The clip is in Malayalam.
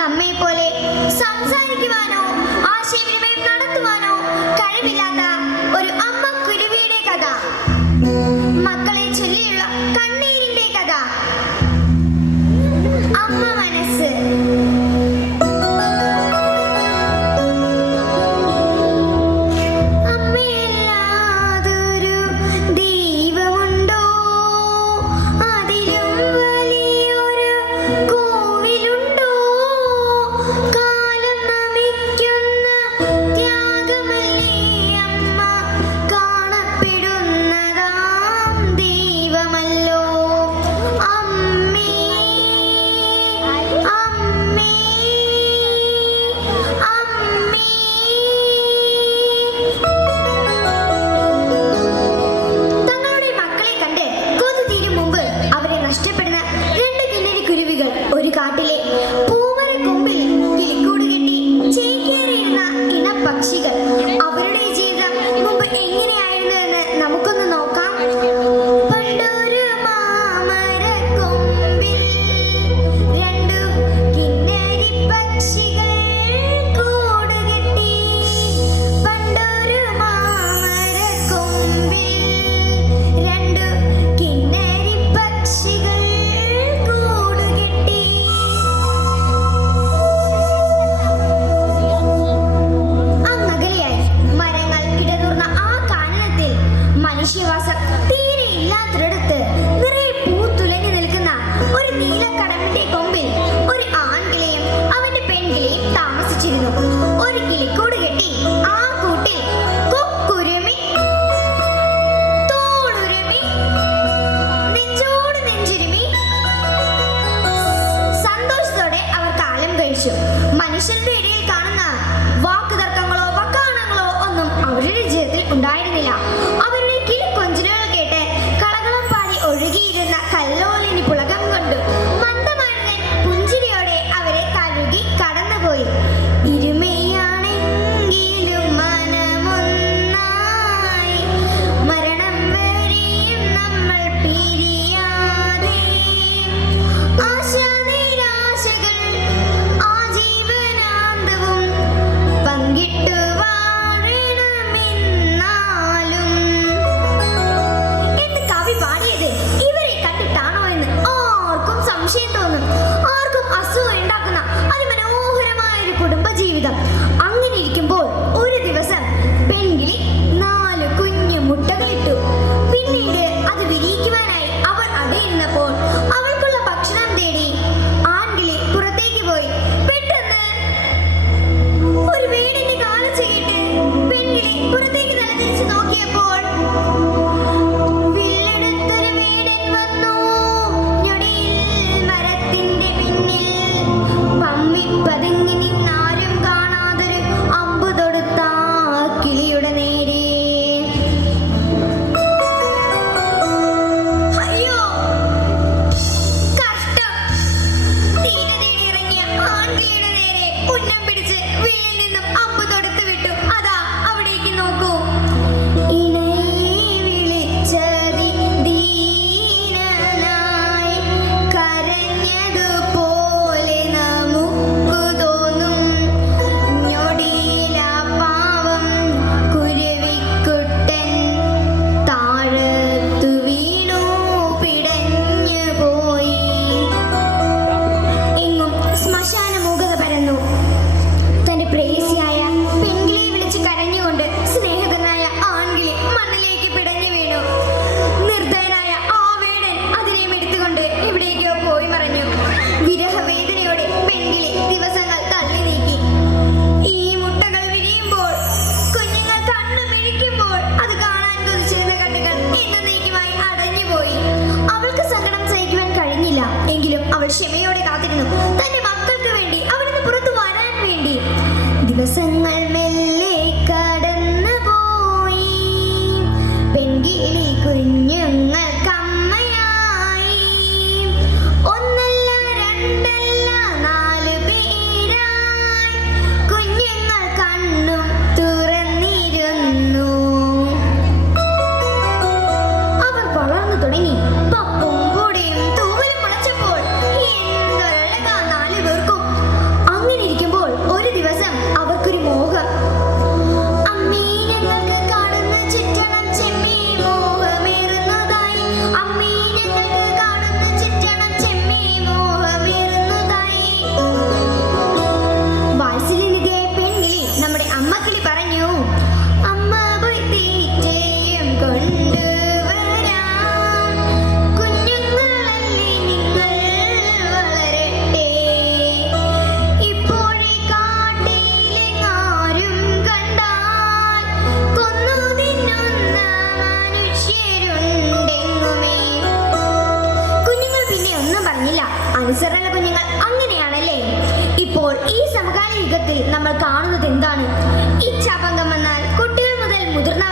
നമ്മെ പോലെ സംസാരിക്കുവാനോ ആശയവിനിമയം നടത്തുവാനോ കഴിവില്ലാത്ത ഒരു അമ്മ കുരുവിയുടെ കഥ, മക്കളെ ചൊല്ലിയുള്ള കണ്ണീരിന്റെ കഥ, അമ്മ മനസ്സ്. മനുഷ്യരുടെ ഇടയിൽ കാണുന്ന വാക്കുതർക്കങ്ങളോ വക്കാണങ്ങളോ ഒന്നും അവരുടെ ജീവിതത്തിൽ ഉണ്ടായിരുന്നില്ല. അവരുടെ കിളിക്കൊഞ്ചലുകൾ കേട്ട് കളകളം പാടി ഒഴുകിയിരുന്ന കല്ലോലിനി പുളകം കൊണ്ടു മന്ദമാരുതൻ പുഞ്ചിരിയോടെ അവരെ തഴുകി കടന്നുപോയി. ഇരുമയാണെങ്കിലും മനമൊന്നായി മരണം വരെയും നമ്മൾ പിരിയാതെ ആശാനിരാശകൾ അങ്ങനെ ഇരിക്കുമ്പോൾ ഒരു ദിവസം പെൺകിളി 4 കുഞ്ഞു മുട്ടകളിട്ടു. പിന്നീട് അത് വിരിയിക്കുവാനായി അവൾ അടയിരുന്നപ്പോൾ അവൾക്കുള്ള ഭക്ഷണം തേടി ആൺകിളി പുറത്തേക്ക് പോയി. പെട്ടെന്ന് ഒരു വീടിന്റെ കാലൊച്ച കേട്ട് പെൺകിളി പുറത്തേക്ക് തലതിരിച്ച് നോക്കിയപ്പോൾ വില്ലെടുത്തൊരു വീടൻ വന്നു. ഞൊടിയിൽ മരത്തിന്റെ പിന്നിൽ പമ്മി പതുങ്ങി നിന്നാരും കാണാതൊരു അമ്പ് തൊടുത്ത കിളിയുടെ നേരെ. അയ്യോ കഷ്ടം! തീരെ തേടി ഇറങ്ങിയ ആൺകിളിയുടെ നേരെ ഉന്നം പിടിച്ച് വില്ലിൽ നിന്നും അമ്പ് തൊടുത്തു വിട്ടു. അതാ അവിടേക്ക് നോക്കൂ. ഇണയെ വിളിച്ചതി ദീനനായി കരഞ്ഞതുപോലെ നമുക്ക് തോന്നും. ഞൊടിയില പാവം കുരുവിക്കുട്ടൻ താഴത്തു വീണു പിടഞ്ഞു പോയി. എങ്ങും ശ്മശാന മൂകത പരന്നു. തന്റെ പ്രേയസിയായ പെൺകിളിയെ വിളിച്ച് കരഞ്ഞുകൊണ്ട് സ്നേഹിതനായ ആൺകിളി മണ്ണിലേക്ക് പിടഞ്ഞു വീണു. നിർദ്ദയനായ ആ വേടൻ അതിനെയും എടുത്തുകൊണ്ട് എവിടേക്കോ പോയി മറഞ്ഞു. വിരഹവേദനയോടെ പെൺകിളി ദിവസങ്ങൾ തള്ളി നീക്കി. ഈ മുട്ടകൾ വിരിയുമ്പോൾ കുഞ്ഞുങ്ങൾ കണ്ണു മിഴിക്കുമ്പോൾ അത് കാണാൻ കൊതിച്ചിരുന്ന കണ്ണുകൾ എന്നേക്കുമായി അടഞ്ഞുപോയി. അവൾക്ക് സങ്കടം സഹിക്കുവാൻ കഴിഞ്ഞില്ല. എങ്കിലും അവൾ ക്ഷമയോടെ കാത്തിരുന്നു, തന്റെ മക്കൾക്ക് വേണ്ടി, അവിടുന്ന് പുറത്തു വരാൻ വേണ്ടി. ദിവസങ്ങൾ മെല്ലെ കടന്നു പോയി. പെൺകിളി കുഞ്ഞുങ്ങൾക്കമ്മയായി. ഒന്നല്ല രണ്ടല്ല 4 പേരായി കുഞ്ഞുങ്ങൾ കണ്ണും തുറന്നിരുന്നു. അവർ വളർന്നു തുടങ്ങി. പപ്പും പൊടിയും തൂവലും മുളച്ചപ്പോൾ എന്തൊരഴകാ ഇപ്പോൾ ഈ സമകാല യുഗത്തിൽ നമ്മൾ കാണുന്നത് എന്താണ്? ഇച്ഛാഭംഗം വന്നാൽ കുട്ടികൾ മുതൽ മുതിർന്ന